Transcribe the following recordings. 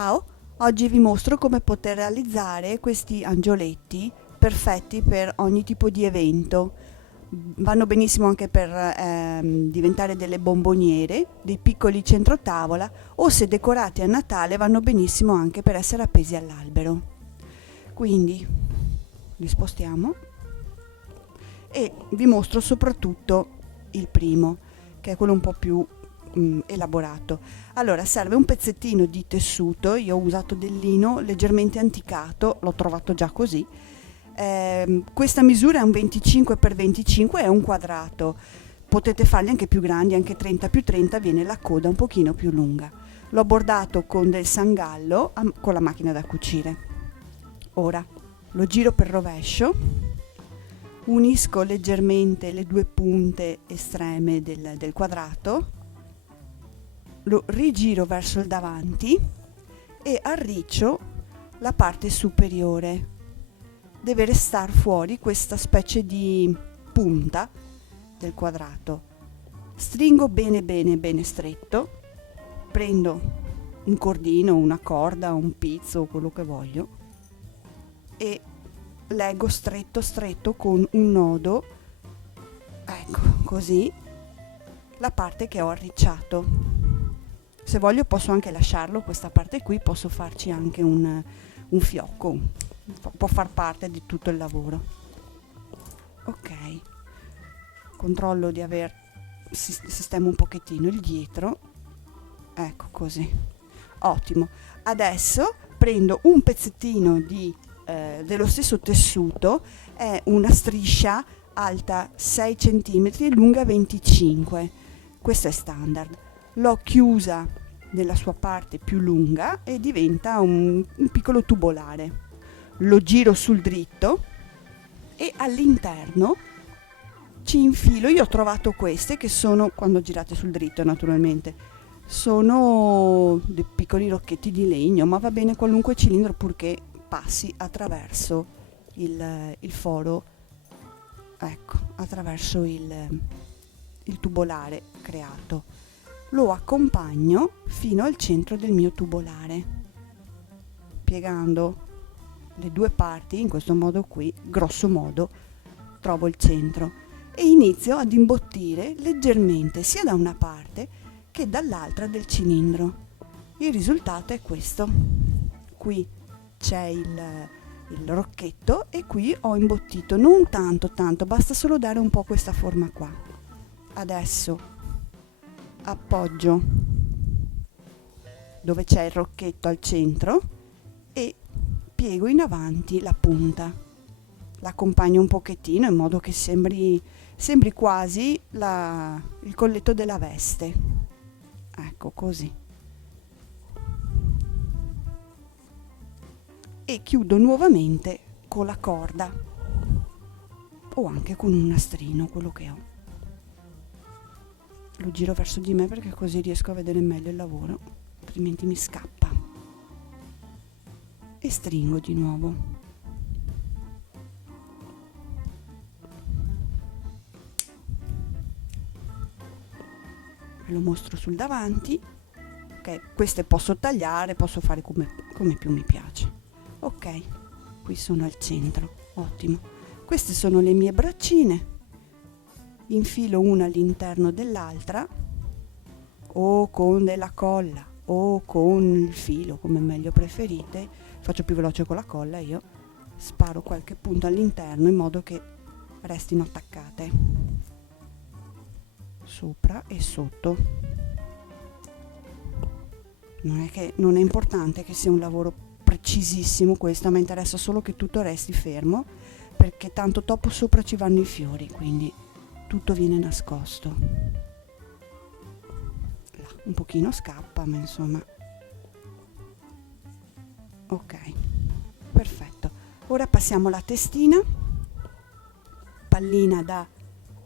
Ciao, oggi vi mostro come poter realizzare questi angioletti perfetti per ogni tipo di evento. Vanno benissimo anche per diventare delle bomboniere, dei piccoli centrotavola o se decorati a Natale vanno benissimo anche per essere appesi all'albero. Quindi li spostiamo e vi mostro soprattutto il primo, che è quello un po' più elaborato. Allora serve un pezzettino di tessuto, io ho usato del lino leggermente anticato, l'ho trovato già così. Questa misura è un 25x25, è un quadrato, potete farli anche più grandi, anche 30x30, viene la coda un pochino più lunga. L'ho bordato con del sangallo con la macchina da cucire. Ora lo giro per rovescio, unisco leggermente le due punte estreme del quadrato, lo rigiro verso il davanti e arriccio la parte superiore. Deve restare fuori questa specie di punta del quadrato. Stringo bene bene bene stretto, prendo un cordino, una corda, un pizzo, quello che voglio, e leggo stretto stretto con un nodo, ecco così, la parte che ho arricciato. Se voglio posso anche lasciarlo, questa parte qui, posso farci anche un fiocco, può far parte di tutto il lavoro. Ok, controllo di aver sistema un pochettino il dietro, ecco così, ottimo. Adesso prendo un pezzettino dello stesso tessuto, è una striscia alta 6 cm e lunga 25, questo è standard. L'ho chiusa nella sua parte più lunga e diventa un piccolo tubolare. Lo giro sul dritto e all'interno ci infilo. Io ho trovato queste che sono, quando girate sul dritto naturalmente, sono dei piccoli rocchetti di legno, ma va bene qualunque cilindro purché passi attraverso il foro, ecco, attraverso il tubolare creato. Lo accompagno fino al centro del mio tubolare, piegando le due parti in questo modo qui, grosso modo trovo il centro e inizio ad imbottire leggermente sia da una parte che dall'altra del cilindro. Il risultato è questo. Qui c'è il rocchetto e qui ho imbottito, non tanto, basta solo dare un po' questa forma qua. Adesso appoggio dove c'è il rocchetto al centro e piego in avanti la punta. L'accompagno un pochettino in modo che sembri quasi il colletto della veste. Ecco così. E chiudo nuovamente con la corda o anche con un nastrino, quello che ho. Lo giro verso di me perché così riesco a vedere meglio il lavoro, altrimenti mi scappa. E stringo di nuovo. Ve lo mostro sul davanti. Ok, queste posso tagliare, posso fare come più mi piace. Ok, qui sono al centro, ottimo. Queste sono le mie braccine. Infilo una all'interno dell'altra o con della colla o con il filo, come meglio preferite. Faccio più veloce con la colla, io sparo qualche punto all'interno in modo che restino attaccate sopra e sotto. Non è importante che sia un lavoro precisissimo questo, mi interessa solo che tutto resti fermo, perché tanto dopo sopra ci vanno i fiori, quindi tutto viene nascosto. Là, un pochino scappa, ma insomma. Ok, perfetto. Ora passiamo alla testina, pallina da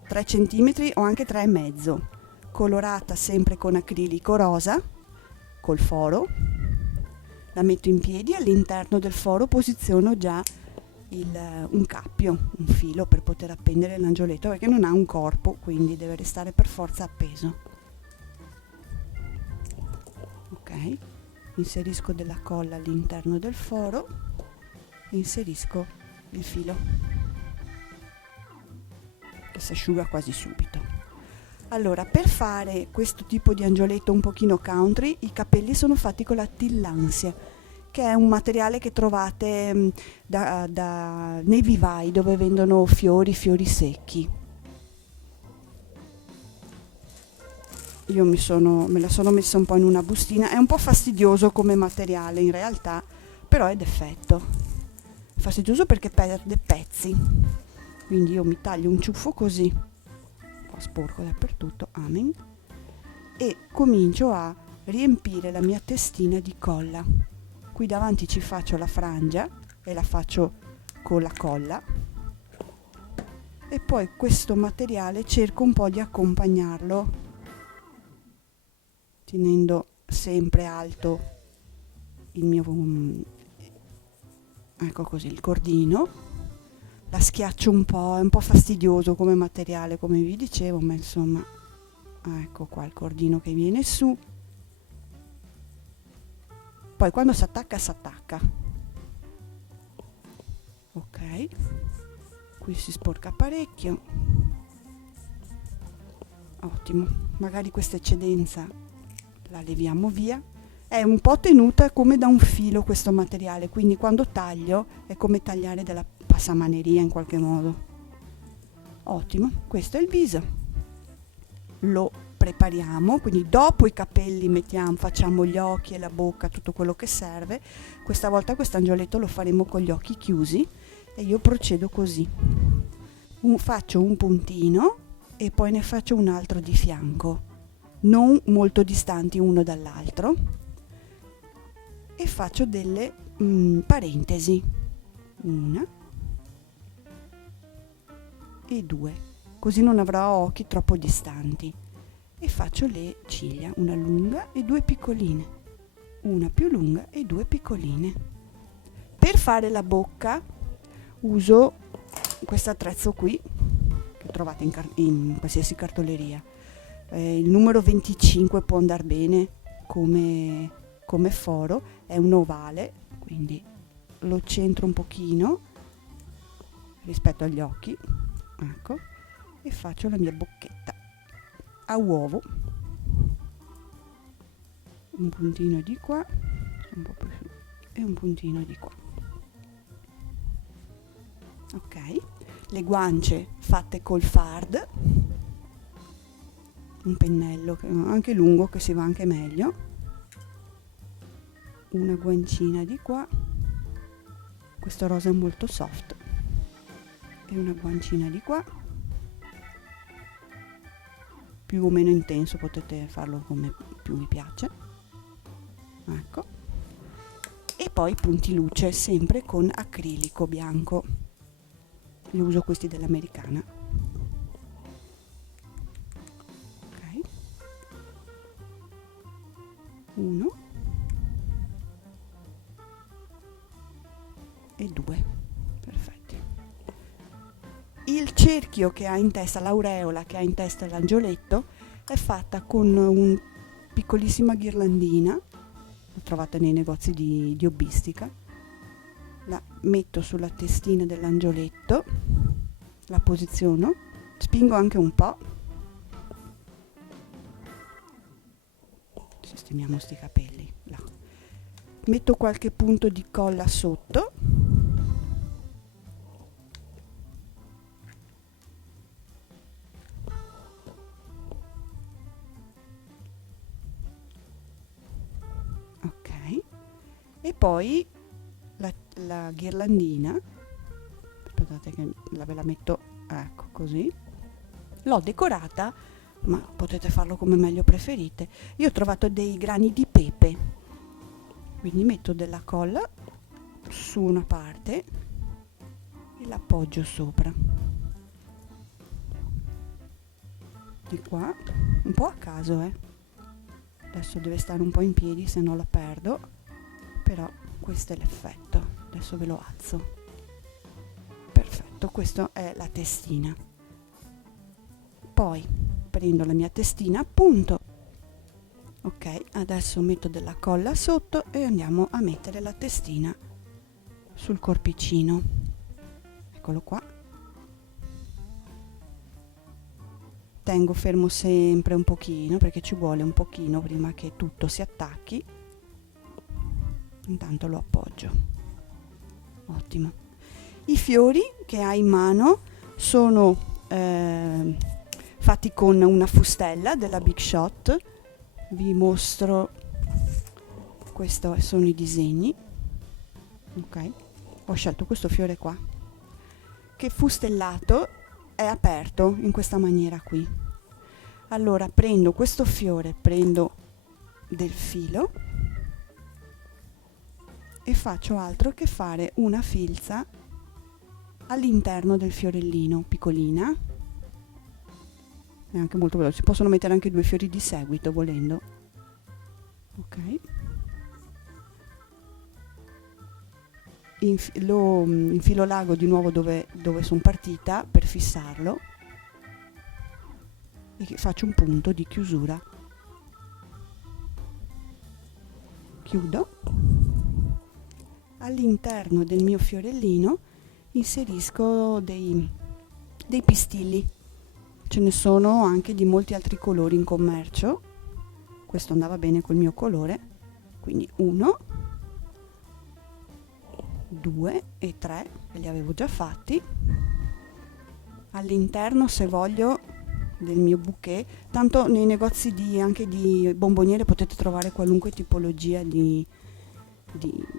3 cm o anche 3,5, colorata sempre con acrilico rosa, col foro. La metto in piedi, all'interno del foro posiziono già un cappio, un filo per poter appendere l'angioletto, perché non ha un corpo, quindi deve restare per forza appeso. Ok, inserisco della colla all'interno del foro e inserisco il filo che si asciuga quasi subito. Allora, per fare questo tipo di angioletto un pochino country, i capelli sono fatti con la tillandsia, che è un materiale che trovate nei vivai dove vendono fiori secchi. Io me la sono messa un po' in una bustina, è un po' fastidioso come materiale in realtà, però è d'effetto. Fastidioso perché perde pezzi, quindi io mi taglio un ciuffo così, un po' sporco dappertutto, amen, e comincio a riempire la mia testina di colla. Qui davanti ci faccio la frangia e la faccio con la colla, e poi questo materiale cerco un po' di accompagnarlo tenendo sempre alto il mio ecco così, il cordino. La schiaccio un po', è un po' fastidioso come materiale, come vi dicevo, ma insomma, ecco qua il cordino che viene su. Poi quando si attacca, ok, qui si sporca parecchio, ottimo, magari questa eccedenza la leviamo via. È un po' tenuta come da un filo questo materiale, quindi quando taglio è come tagliare della passamaneria in qualche modo. Ottimo, questo è il viso. Lo prepariamo, quindi dopo i capelli facciamo gli occhi e la bocca, tutto quello che serve. Questa volta questo angioletto lo faremo con gli occhi chiusi e io procedo così. Faccio un puntino e poi ne faccio un altro di fianco, non molto distanti uno dall'altro, e faccio delle parentesi, 1 e 2, così non avrò occhi troppo distanti, e faccio le ciglia, una lunga e 2 piccoline, una più lunga e 2 piccoline. Per fare la bocca uso questo attrezzo qui che trovate in qualsiasi cartoleria. Il numero 25 può andare bene come foro, è un ovale, quindi lo centro un pochino rispetto agli occhi, ecco, e faccio la mia bocchetta a uovo, un puntino di qua, un po' più su, e un puntino di qua. Ok, le guance fatte col fard, un pennello anche lungo che si va anche meglio, una guancina di qua, questo rosa è molto soft, e una guancina di qua, più o meno intenso, potete farlo come più vi piace, ecco, e poi punti luce sempre con acrilico bianco. Io uso questi dell'Americana. Ok, 1 e 2, perfetti. Il cerchio che ha in testa, l'aureola che ha in testa l'angioletto, è fatta con una piccolissima ghirlandina, lo trovate nei negozi di hobbistica. La metto sulla testina dell'angioletto, la posiziono, spingo anche un po', sistemiamo sti capelli là, metto qualche punto di colla sotto, ok, e poi la ghirlandina, aspettate che ve la metto, ecco così, l'ho decorata, ma potete farlo come meglio preferite. Io ho trovato dei grani di pepe, quindi metto della colla su una parte e l'appoggio sopra, di qua, un po' a caso, adesso deve stare un po' in piedi se no la perdo, però questo è l'effetto. Adesso ve lo alzo, perfetto, questa è la testina. Poi prendo la mia testina, appunto, ok, Ok, adesso metto della colla sotto e andiamo a mettere la testina sul corpicino. Eccolo qua. Tengo fermo sempre un pochino perché ci vuole un pochino prima che tutto si attacchi. Intanto lo appoggio. Ottimo. I fiori che hai in mano sono fatti con una fustella della Big Shot. Vi mostro, questi sono i disegni. Ok, ho scelto questo fiore qua che fustellato è aperto in questa maniera qui. Allora prendo questo fiore, prendo del filo e faccio altro che fare una filza all'interno del fiorellino, piccolina. È anche molto veloce, si possono mettere anche 2 fiori di seguito volendo. Ok, lo infilo l'ago di nuovo dove sono partita per fissarlo e faccio un punto di chiusura. Chiudo. All'interno del mio fiorellino inserisco dei pistilli. Ce ne sono anche di molti altri colori in commercio. Questo andava bene col mio colore, quindi 1, 2 e 3, che li avevo già fatti. All'interno, se voglio, del mio bouquet, tanto nei negozi anche di bomboniere potete trovare qualunque tipologia di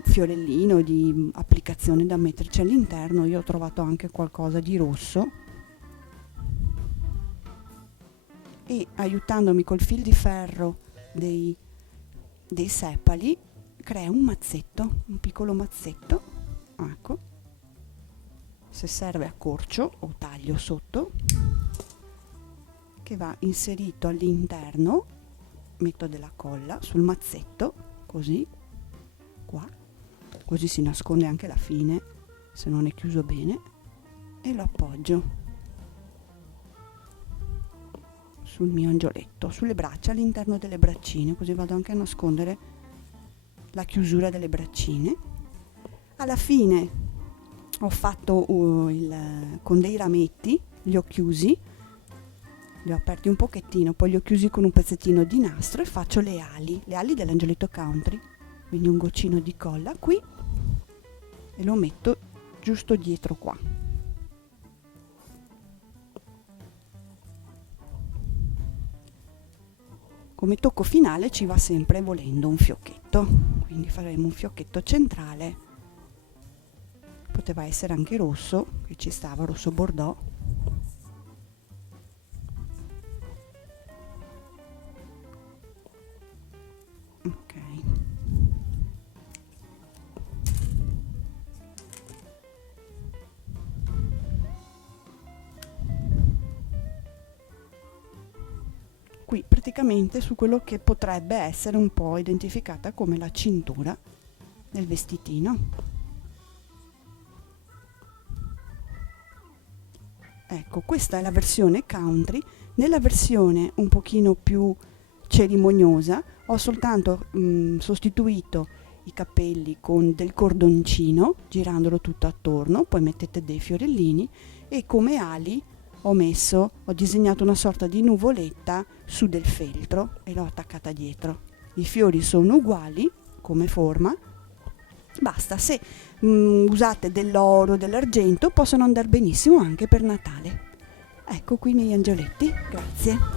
fiorellino, di applicazione da metterci all'interno. Io ho trovato anche qualcosa di rosso e aiutandomi col fil di ferro dei sepali crea un mazzetto, un piccolo mazzetto. Ecco, se serve accorcio o taglio sotto, che va inserito all'interno. Metto della colla sul mazzetto, così qua, così si nasconde anche la fine se non è chiuso bene, e lo appoggio sul mio angioletto, sulle braccia, all'interno delle braccine, così vado anche a nascondere la chiusura delle braccine. Alla fine ho fatto con dei rametti, li ho chiusi, li ho aperti un pochettino, poi li ho chiusi con un pezzettino di nastro e faccio le ali dell'angioletto country. Quindi un goccino di colla qui e lo metto giusto dietro qua. Come tocco finale ci va sempre volendo un fiocchetto, quindi faremo un fiocchetto centrale. Poteva essere anche rosso, che ci stava, rosso bordeaux. Ok. Qui praticamente su quello che potrebbe essere un po' identificata come la cintura del vestitino. Ecco, questa è la versione country. Nella versione un pochino più cerimoniosa ho soltanto sostituito i capelli con del cordoncino, girandolo tutto attorno, poi mettete dei fiorellini, e come ali ho disegnato una sorta di nuvoletta su del feltro e l'ho attaccata dietro. I fiori sono uguali come forma, basta, se usate dell'oro, dell'argento possono andare benissimo anche per Natale. Ecco qui i miei angioletti, grazie.